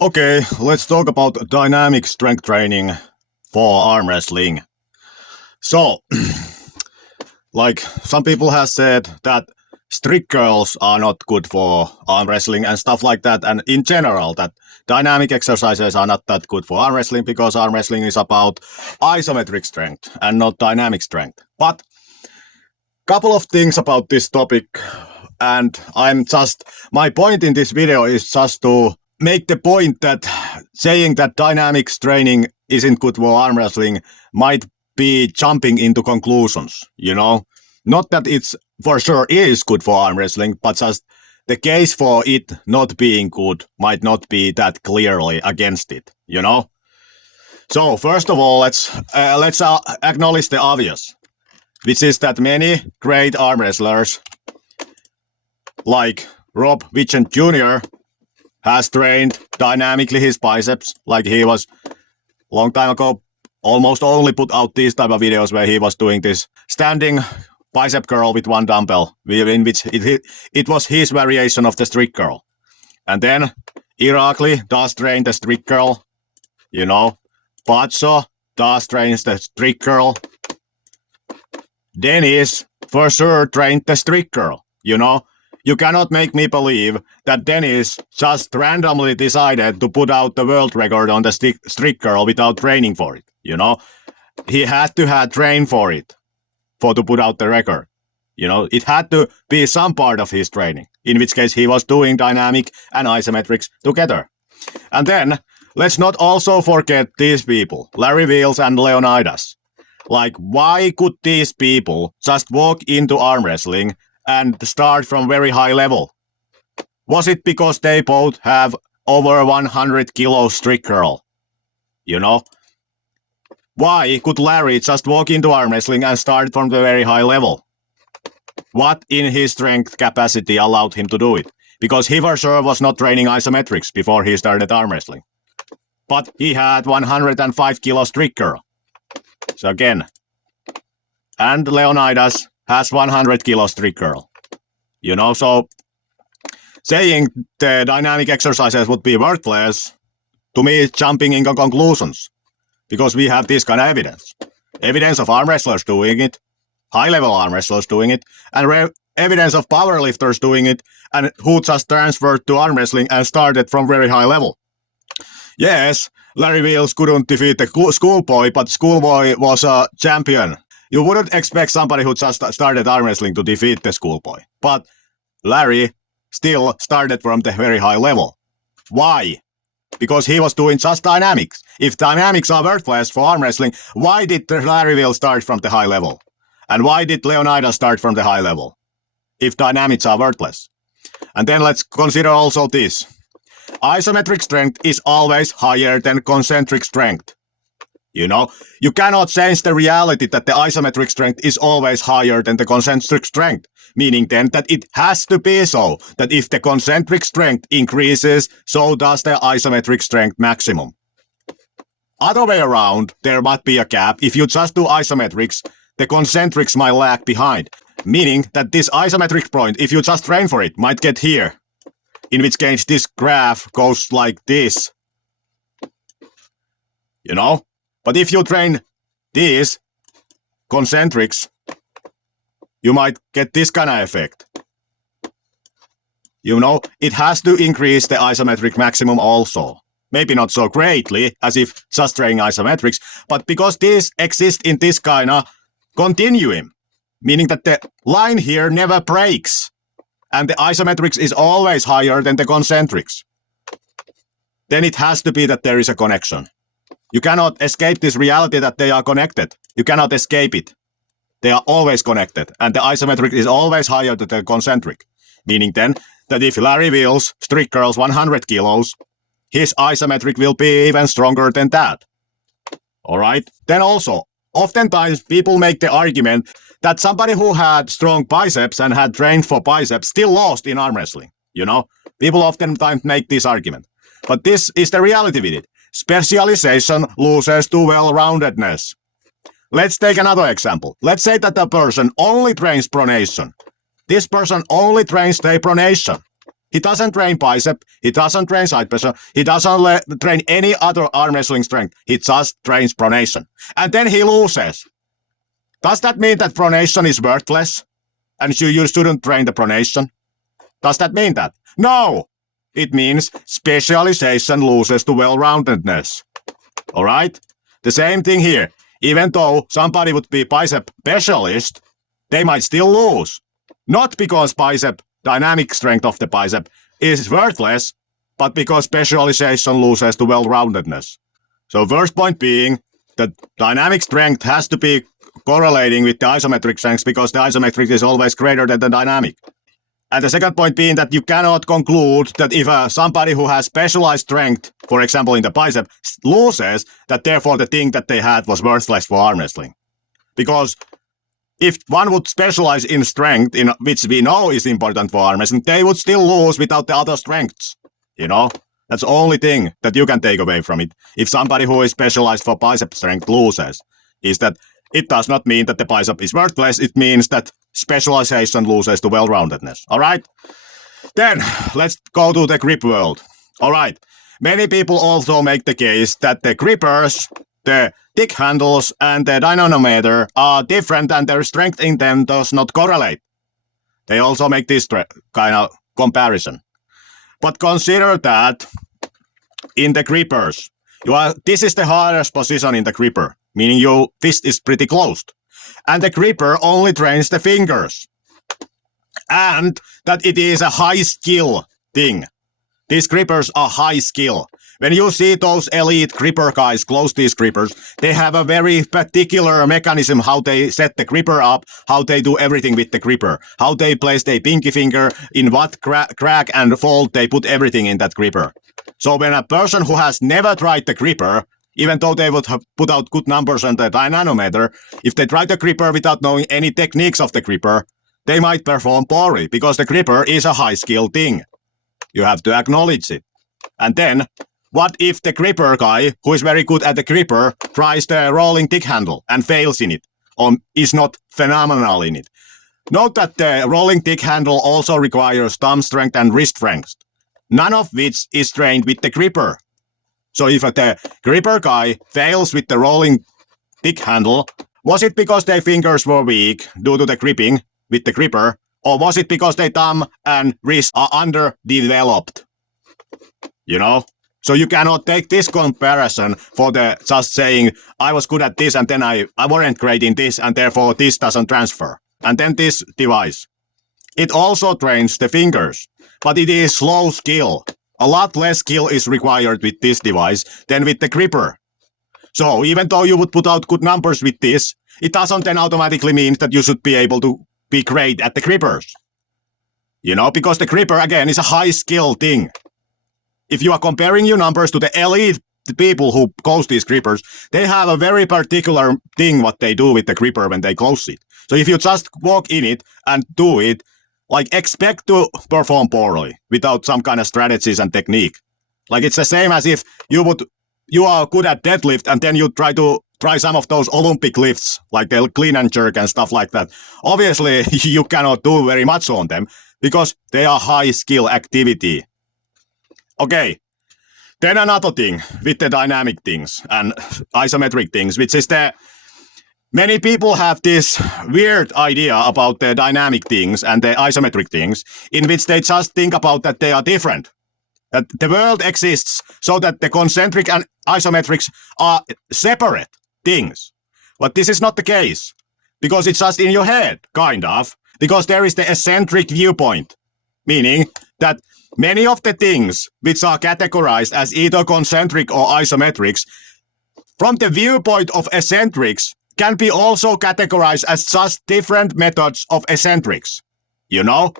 Okay, let's talk about dynamic strength training for arm wrestling. So, like some people have said that strict curls are not good for arm wrestling and stuff like that, and in general that dynamic exercises are not that good for arm wrestling because arm wrestling is about isometric strength and not dynamic strength. But couple of things about this topic, and my point in this video is just to make the point that saying that dynamics training isn't good for arm wrestling might be jumping into conclusions, Not that it's for sure is good for arm wrestling, but just the case for it not being good might not be that clearly against it. So first of all, let's acknowledge the obvious, which is that many great arm wrestlers like Rob Vigent Jr. has trained dynamically his biceps, like he was long time ago almost only put out these type of videos where he was doing this standing bicep curl with one dumbbell, in which it was his variation of the strict curl. And then Irakli does train the strict curl, Patso does train the strict curl. Dennis for sure trained the strict curl, You cannot make me believe that Dennis just randomly decided to put out the world record on the strict curl without training for it, He had to have trained for it to put out the record. It had to be some part of his training, in which case he was doing dynamic and isometrics together. And then, let's not also forget these people, Larry Wheels and Leonidas. Like, why could these people just walk into arm wrestling and start from very high level? Was it because they both have over 100 kilo strict curl? Why could Larry just walk into arm wrestling and start from the very high level? What in his strength capacity allowed him to do it? Because he for sure was not training isometrics before he started arm wrestling. But he had 105 kilo strict curl. So again, and Leonidas has 100 kilo strict curl. So saying the dynamic exercises would be worthless, to me is jumping into conclusions. Because we have this kind of evidence. Evidence of arm wrestlers doing it, high-level arm wrestlers doing it, and evidence of powerlifters doing it, and who just transferred to arm wrestling and started from very high level. Yes, Larry Wheels couldn't defeat the schoolboy, but schoolboy was a champion. You wouldn't expect somebody who just started arm wrestling to defeat the schoolboy. But Larry still started from the very high level. Why? Because he was doing just dynamics. If dynamics are worthless for arm wrestling, why did Larry Wheels start from the high level? And why did Leonidas start from the high level? If dynamics are worthless. And then let's consider also this. Isometric strength is always higher than concentric strength. You cannot change the reality that the isometric strength is always higher than the concentric strength, meaning then that it has to be so that if the concentric strength increases, so does the isometric strength maximum. Other way around, there might be a gap. If you just do isometrics, the concentrics might lag behind, meaning that this isometric point, if you just train for it, might get here, in which case this graph goes like this. But if you train these concentrics, you might get this kind of effect. It has to increase the isometric maximum also. Maybe not so greatly as if just training isometrics, but because these exist in this kind of continuum, meaning that the line here never breaks, and the isometrics is always higher than the concentrics. Then it has to be that there is a connection. You cannot escape this reality that they are connected. You cannot escape it. They are always connected, and the isometric is always higher than the concentric, meaning then that if Larry Wheels strict curls 100 kilos, his isometric will be even stronger than that. Alright? Then also, oftentimes people make the argument that somebody who had strong biceps and had trained for biceps still lost in arm wrestling. People oftentimes make this argument. But this is the reality with it. Specialization loses to well-roundedness. Let's take another example. Let's say that the person only trains pronation. This person only trains the pronation. He doesn't train bicep, he doesn't train side pressure, he doesn't train any other arm wrestling strength. He just trains pronation. And then he loses. Does that mean that pronation is worthless? And you shouldn't train the pronation? Does that mean that? No! It means specialization loses to well-roundedness. Alright? The same thing here. Even though somebody would be bicep specialist, they might still lose. Not because bicep dynamic strength of the bicep is worthless, but because specialization loses to well-roundedness. So first point being that dynamic strength has to be correlating with the isometric strength because the isometric is always greater than the dynamic. And the second point being that you cannot conclude that if somebody who has specialized strength, for example in the bicep, loses, that therefore the thing that they had was worthless for arm wrestling. Because if one would specialize in strength, in which we know is important for arm wrestling, they would still lose without the other strengths. You know? That's the only thing that you can take away from it. If somebody who is specialized for bicep strength loses, is that it does not mean that the bicep is worthless. It means that specialization loses to well-roundedness. All right? Then, let's go to the grip world. All right. Many people also make the case that the grippers, the tick handles, and the dynamometer are different and their strength in them does not correlate. They also make this kind of comparison. But consider that in the grippers, this is the hardest position in the gripper, meaning your fist is pretty closed. And the gripper only trains the fingers. And that it is a high skill thing. These grippers are high skill. When you see those elite gripper guys close these grippers, they have a very particular mechanism how they set the gripper up, how they do everything with the gripper, how they place their pinky finger, in what crack and fold they put everything in that gripper. So when a person who has never tried the gripper, even though they would have put out good numbers on the dynamometer, if they try the gripper without knowing any techniques of the gripper, they might perform poorly because the gripper is a high skill thing. You have to acknowledge it. And then, what if the gripper guy, who is very good at the gripper, tries the rolling tick handle and fails in it, or is not phenomenal in it? Note that the rolling tick handle also requires thumb strength and wrist strength, none of which is trained with the gripper. So if the gripper guy fails with the rolling tick handle, was it because their fingers were weak due to the gripping with the gripper, or was it because their thumb and wrist are underdeveloped? You know? So you cannot take this comparison for the just saying, I was good at this and then I weren't great in this and therefore this doesn't transfer. And then this device. It also trains the fingers, but it is slow skill. A lot less skill is required with this device than with the gripper. So even though you would put out good numbers with this, it doesn't then automatically mean that you should be able to be great at the grippers. You know, because the gripper, again, is a high skill thing. If you are comparing your numbers to the elite people who close these grippers, they have a very particular thing what they do with the gripper when they close it. So if you just walk in it and do it, like expect to perform poorly without some kind of strategies and technique. Like it's the same as if you are good at deadlift and then you try some of those Olympic lifts, like the clean and jerk and stuff like that. Obviously, you cannot do very much on them because they are high skill activity. Okay, then another thing with the dynamic things and isometric things, which is many people have this weird idea about the dynamic things and the isometric things, in which they just think about that they are different. That the world exists so that the concentric and isometrics are separate things. But this is not the case, because it's just in your head, kind of, because there is the eccentric viewpoint, meaning that many of the things which are categorized as either concentric or isometrics, from the viewpoint of eccentrics, can be also categorized as just different methods of eccentrics. You know?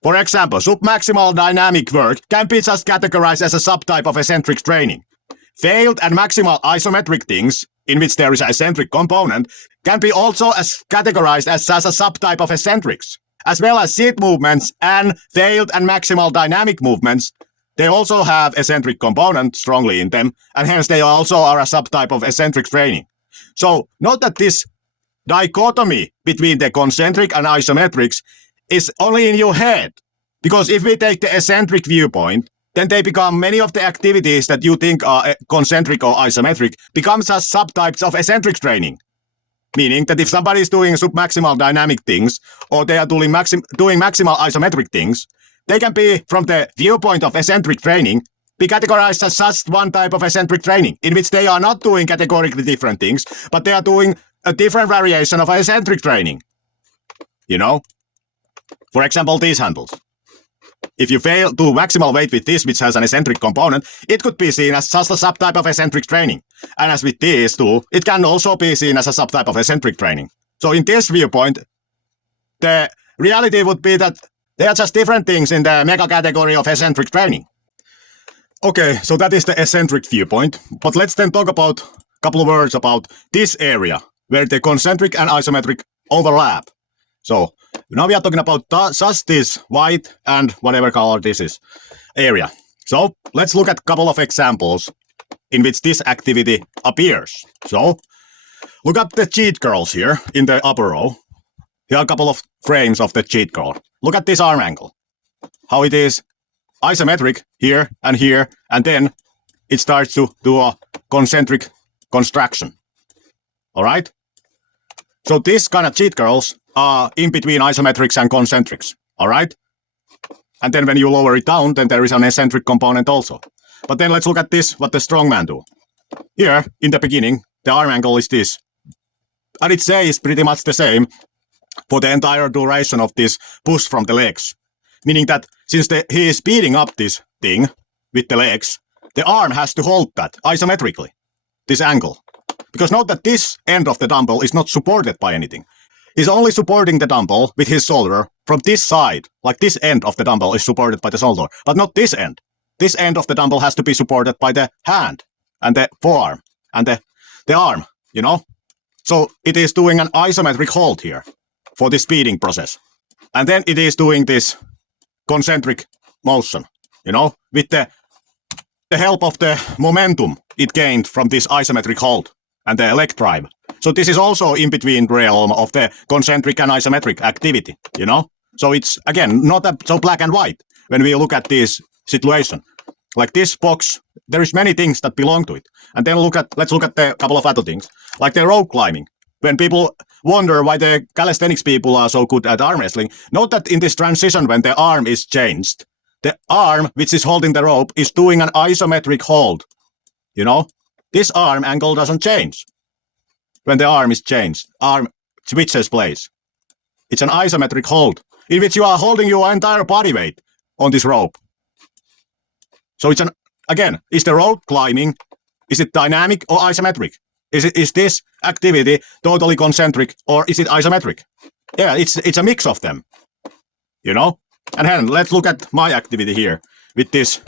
For example, submaximal dynamic work can be just categorized as a subtype of eccentric training. Failed and maximal isometric things, in which there is an eccentric component, can be also categorized as just a subtype of eccentrics. As well as seat movements and failed and maximal dynamic movements, they also have eccentric component strongly in them, and hence they also are a subtype of eccentric training. So note that this dichotomy between the concentric and isometrics is only in your head. Because if we take the eccentric viewpoint, then they become many of the activities that you think are concentric or isometric becomes as subtypes of eccentric training. Meaning that if somebody is doing submaximal dynamic things or they are doing maximal isometric things, they can be, from the viewpoint of eccentric training, be categorized as just one type of eccentric training, in which they are not doing categorically different things, but they are doing a different variation of eccentric training. You know? For example, these handles. If you fail to maximal weight with this, which has an eccentric component, it could be seen as just a subtype of eccentric training. And as with these two, it can also be seen as a subtype of eccentric training. So in this viewpoint, the reality would be that they are just different things in the mega category of eccentric training. Okay, so that is the eccentric viewpoint. But let's then talk about a couple of words about this area, where the concentric and isometric overlap. So now we are talking about just this white and whatever color this is area. So let's look at a couple of examples in which this activity appears. So look at the cheat girls here in the upper row. Here are a couple of frames of the cheat girl. Look at this arm angle. How it is isometric here, and then it starts to do a concentric construction. Alright? So this kind of cheat girls are in between isometrics and concentrics. Alright? And then when you lower it down, then there is an eccentric component also. But then let's look at this, what the strongman do. Here, in the beginning, the arm angle is this. And it stays pretty much the same for the entire duration of this push from the legs. Meaning that since he is speeding up this thing with the legs, the arm has to hold that isometrically, this angle. Because note that this end of the dumbbell is not supported by anything. He's only supporting the dumbbell with his shoulder from this side, like this end of the dumbbell is supported by the shoulder, but not this end. This end of the dumbbell has to be supported by the hand and the forearm and the arm, you know? So it is doing an isometric hold here for the speeding process. And then it is doing this concentric motion, you know, with the help of the momentum it gained from this isometric hold and the leg drive. So this is also in between realm of the concentric and isometric activity, you know? So it's, again, not so black and white when we look at this situation. Like this box, there is many things that belong to it. And then let's look at the couple of other things, like the rope climbing. When people wonder why the calisthenics people are so good at arm wrestling, note that in this transition when the arm is changed, the arm which is holding the rope is doing an isometric hold. You know? This arm angle doesn't change. When the arm is changed, arm switches place. It's an isometric hold, in which you are holding your entire body weight on this rope. So it's again, is the rope climbing, is it dynamic or isometric? Is this activity totally concentric or is it isometric? Yeah, it's a mix of them, you know? And then let's look at my activity here with this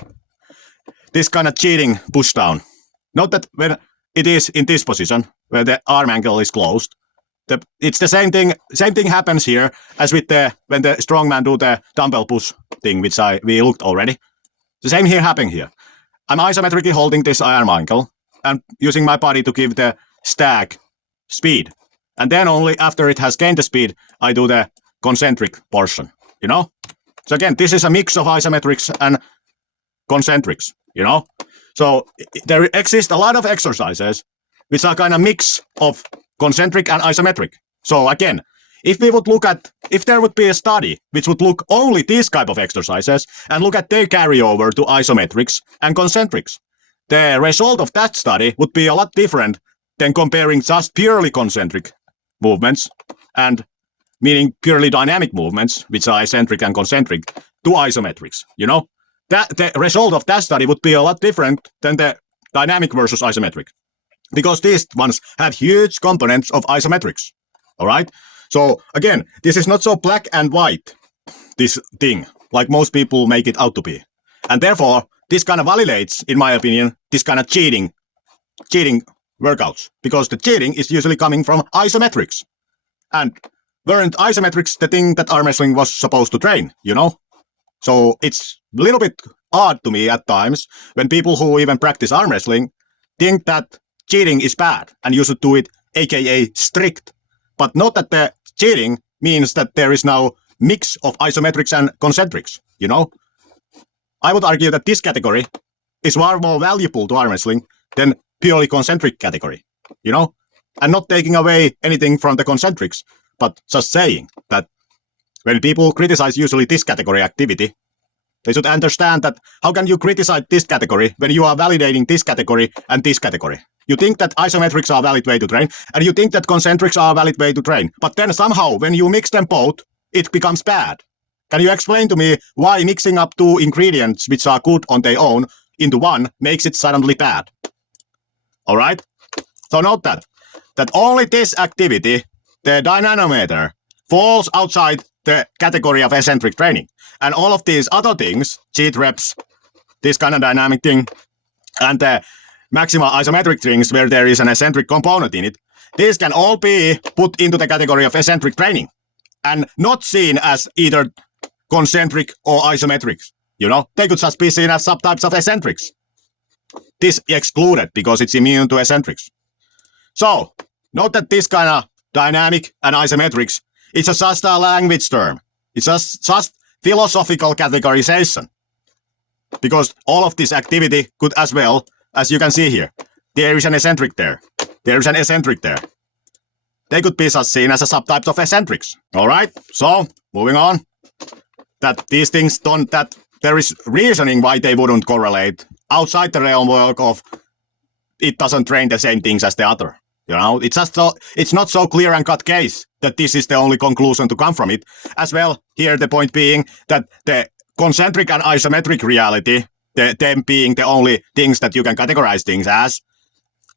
kind of cheating push down. Note that when it is in this position, where the arm angle is closed, it's the same thing. Same thing happens here as with when the strongman do the dumbbell push thing, which we looked already. The same here happening here. I'm isometrically holding this arm angle and using my body to give the stack speed. And then only after it has gained the speed, I do the concentric portion, you know? So again, this is a mix of isometrics and concentrics, you know? So there exist a lot of exercises which are kind of mix of concentric and isometric. So again, if there would be a study which would look only these type of exercises and look at their carryover to isometrics and concentrics, the result of that study would be a lot different than comparing just purely concentric movements and meaning purely dynamic movements, which are eccentric and concentric, to isometrics, you know? The result of that study would be a lot different than the dynamic versus isometric. Because these ones have huge components of isometrics, all right? So again, this is not so black and white, this thing, like most people make it out to be. And therefore, this kind of validates, in my opinion, this kind of cheating workouts. Because the cheating is usually coming from isometrics. And weren't isometrics the thing that arm wrestling was supposed to train, you know? So it's a little bit odd to me at times when people who even practice arm wrestling think that cheating is bad and you should do it aka strict. But not that the cheating means that there is now mix of isometrics and concentrics. you know? I would argue that this category is far more valuable to arm wrestling than purely concentric category, you know? And not taking away anything from the concentrics, but just saying that when people criticize usually this category activity, they should understand that how can you criticize this category when you are validating this category and this category? You think that isometrics are a valid way to train, and you think that concentrics are a valid way to train, but then somehow when you mix them both, it becomes bad. Can you explain to me why mixing up two ingredients which are good on their own into one makes it suddenly bad? Alright? So note that only this activity, the dynanometer, falls outside the category of eccentric training. And all of these other things, cheat reps, this kind of dynamic thing, and the maximal isometric things where there is an eccentric component in it, these can all be put into the category of eccentric training and not seen as either concentric or isometrics. You know, they could just be seen as subtypes of eccentrics. This excluded because it's immune to eccentrics. So, note that this kind of dynamic and isometrics, it's just a language term. It's just philosophical categorization. Because all of this activity could as well, as you can see here, there is an eccentric there. There is an eccentric there. They could be just seen as a subtypes of eccentrics. Alright, so moving on. That these things don't, that there is reasoning why they wouldn't correlate outside the realm of it doesn't train the same things as the other. You know, it's just so, it's not so clear and cut case that this is the only conclusion to come from it. As well, here the point being that the concentric and isometric reality, them being the only things that you can categorize things as,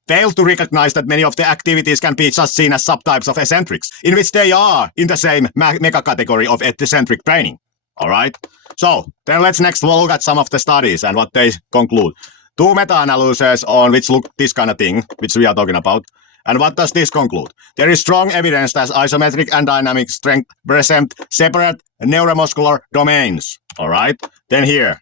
fails to recognize that many of the activities can be just seen as subtypes of eccentrics, in which they are in the same mega category of eccentric training. Alright? So, then let's next look at some of the studies and what they conclude. Two meta-analyses on which look this kind of thing, which we are talking about. And what does this conclude? There is strong evidence that isometric and dynamic strength present separate neuromuscular domains. Alright? Then here.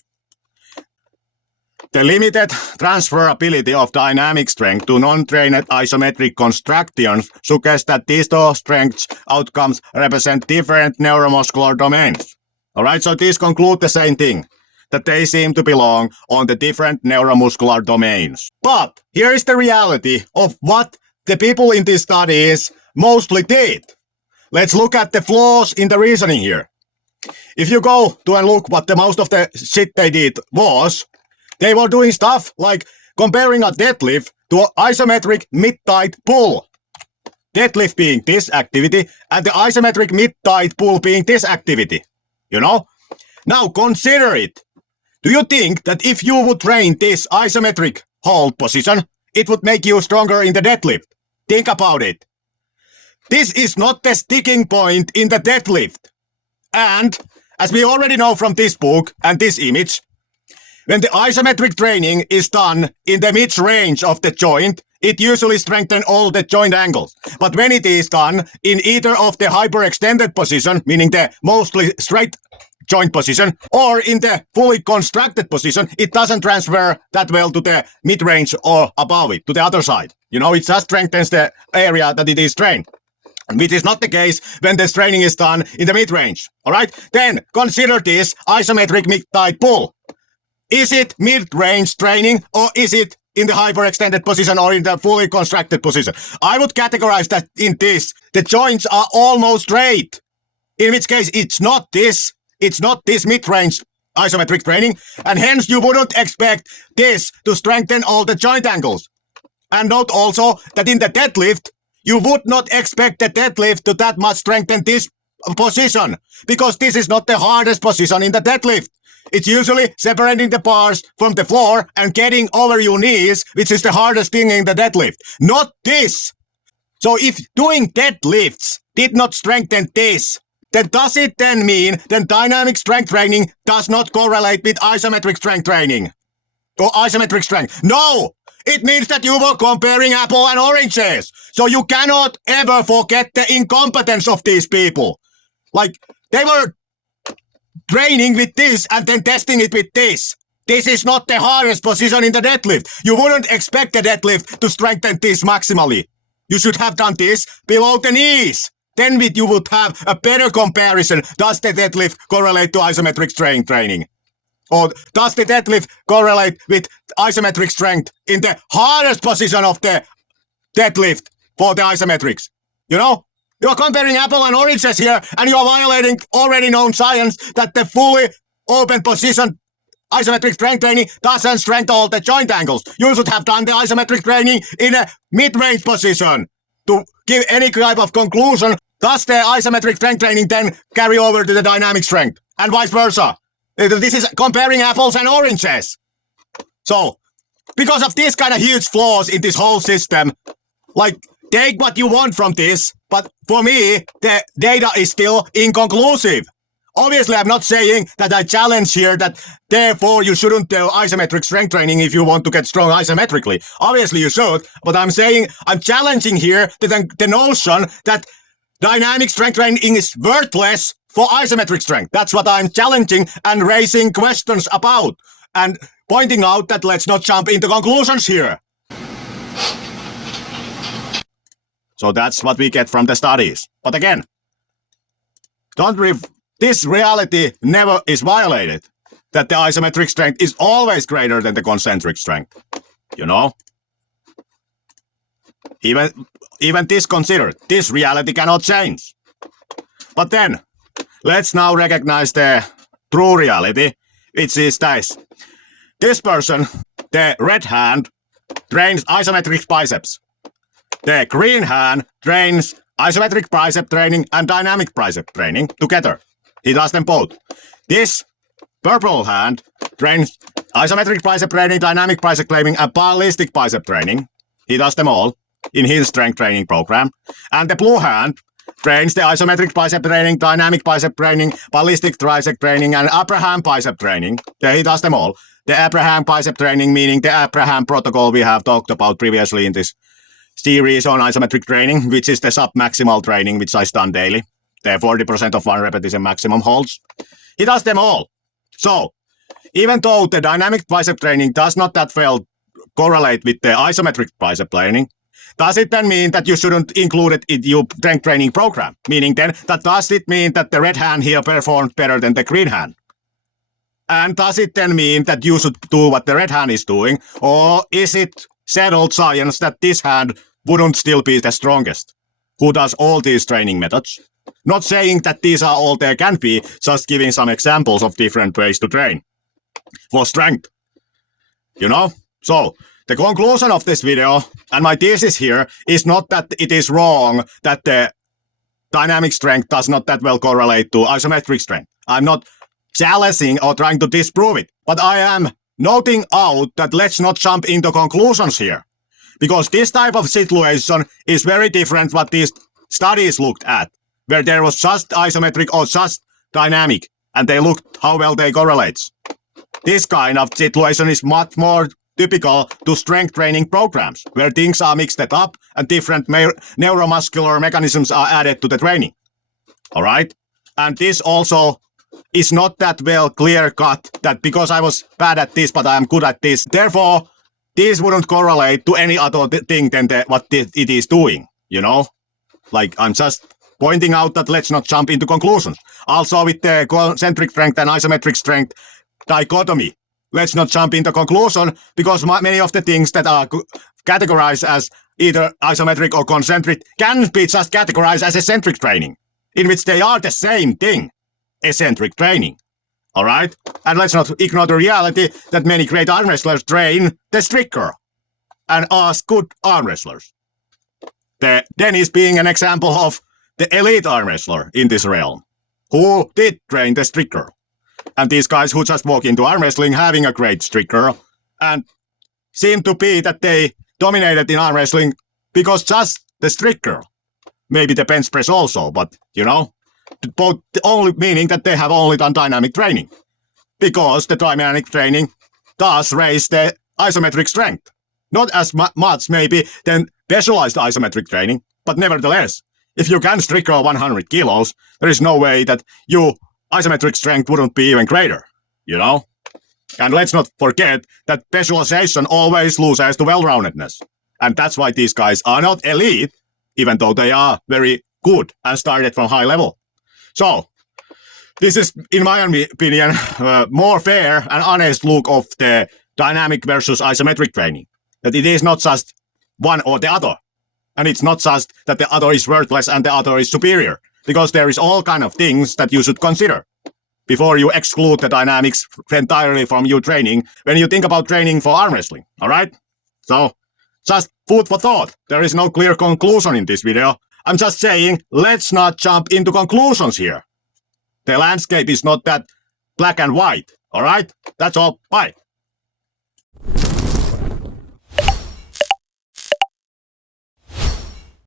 The limited transferability of dynamic strength to non-trained isometric constructions suggests that these two strengths outcomes represent different neuromuscular domains. Alright, so these conclude the same thing, that they seem to belong on the different neuromuscular domains. But here is the reality of what the people in these studies mostly did. Let's look at the flaws in the reasoning here. If you go to and look what the most of the shit they did was, they were doing stuff like comparing a deadlift to an isometric mid-thigh pull. Deadlift being this activity and the isometric mid-thigh pull being this activity. You know? Now consider it. Do you think that if you would train this isometric hold position, it would make you stronger in the deadlift? Think about it. This is not the sticking point in the deadlift. And, as we already know from this book and this image, when the isometric training is done in the mid-range of the joint, it usually strengthens all the joint angles. But when it is done in either of the hyperextended position, meaning the mostly straight joint position, or in the fully constructed position, it doesn't transfer that well to the mid-range or above it, to the other side. You know, it just strengthens the area that it is trained. Which is not the case when this training is done in the mid-range. Alright? Then consider this isometric mid-thigh pull. Is it mid-range training or is it in the hyperextended position or in the fully constructed position? I would categorize that in this. The joints are almost straight. In which case it's not this mid-range isometric training, and hence you wouldn't expect this to strengthen all the joint angles. And note also that in the deadlift, you would not expect the deadlift to that much strengthen this position, because this is not the hardest position in the deadlift. It's usually separating the bars from the floor and getting over your knees, which is the hardest thing in the deadlift. Not this. So if doing deadlifts did not strengthen this, then does it then mean that dynamic strength training does not correlate with isometric strength training? Or isometric strength? No! It means that you were comparing apple and oranges. So you cannot ever forget the incompetence of these people. Like, they were training with this and then testing it with this. This is not the hardest position in the deadlift. You wouldn't expect the deadlift to strengthen this maximally. You should have done this below the knees. then you would have a better comparison. Does the deadlift correlate to isometric strength training? Or does the deadlift correlate with isometric strength in the hardest position of the deadlift for the isometrics? You know? You are comparing apple and oranges here, and you are violating already known science that the fully open position isometric strength training doesn't strengthen all the joint angles. You should have done the isometric training in a mid-range position to give any type of conclusion. Does the isometric strength training then carry over to the dynamic strength, and vice versa? This is comparing apples and oranges. So, because of these kind of huge flaws in this whole system, like, take what you want from this, but for me, the data is still inconclusive. Obviously, I'm not saying that I challenge here that therefore you shouldn't do isometric strength training if you want to get strong isometrically. Obviously, you should, but I'm challenging here the notion that dynamic strength training is worthless for isometric strength. That's what I'm challenging and raising questions about and pointing out that let's not jump into conclusions here. So that's what we get from the studies. But again, this reality never is violated, that the isometric strength is always greater than the concentric strength. You know? Even this considered, this reality cannot change. But then, let's now recognize the true reality, which is this. This person, the red hand, trains isometric biceps. The green hand trains isometric bicep training and dynamic bicep training together. He does them both. This purple hand trains isometric bicep training, dynamic bicep training, and ballistic bicep training. He does them all in his strength training program. And the blue hand trains the isometric bicep training, dynamic bicep training, ballistic tricep training, and Abraham bicep training. He does them all. The Abraham bicep training, meaning the Abraham protocol we have talked about previously in this series on isometric training, which is the sub-maximal training, which I done daily. The 40% of one repetition maximum holds. He does them all. So, even though the dynamic bicep training does not that well correlate with the isometric bicep training, does it then mean that you shouldn't include it in your strength training program? Meaning then, does it mean that the red hand here performed better than the green hand? And does it then mean that you should do what the red hand is doing? Or is it settled science that this hand wouldn't still be the strongest, who does all these training methods? Not saying that these are all there can be, just giving some examples of different ways to train for strength. You know? So, the conclusion of this video, and my thesis here, is not that it is wrong that the dynamic strength does not that well correlate to isometric strength. I'm not challenging or trying to disprove it, but I am noting out that let's not jump into conclusions here. Because this type of situation is very different what these studies looked at, where there was just isometric or just dynamic, and they looked how well they correlate. This kind of situation is much more typical to strength training programs, where things are mixed up and different neuromuscular mechanisms are added to the training. Alright? And this also is not that well clear-cut, that because I was bad at this but I am good at this, therefore these wouldn't correlate to any other thing than what it is doing, you know? Like, I'm just pointing out that let's not jump into conclusions. Also with the concentric strength and isometric strength dichotomy, let's not jump into conclusion, because many of the things that are categorized as either isometric or concentric can be just categorized as eccentric training, in which they are the same thing, eccentric training. Alright? And let's not ignore the reality that many great arm wrestlers train the strict curl and are good arm wrestlers. The Dennis being an example of the elite arm wrestler in this realm, who did train the strict curl. And these guys who just walk into arm wrestling having a great strict curl, and seem to be that they dominated in arm wrestling because just the strict curl. Maybe the bench press also, but you know, both only meaning that they have only done dynamic training. Because the dynamic training does raise the isometric strength. Not as much maybe than specialized isometric training, but nevertheless, if you can strict curl 100 kilos, there is no way that your isometric strength wouldn't be even greater, you know? And let's not forget that specialization always loses to well-roundedness. And that's why these guys are not elite, even though they are very good and started from high level. So, this is, in my opinion, more fair and honest look of the dynamic versus isometric training. That it is not just one or the other. And it's not just that the other is worthless and the other is superior. Because there is all kind of things that you should consider before you exclude the dynamics entirely from your training when you think about training for arm wrestling. Alright? So, just food for thought. There is no clear conclusion in this video. I'm just saying, let's not jump into conclusions here. The landscape is not that black and white. Alright? That's all. Bye.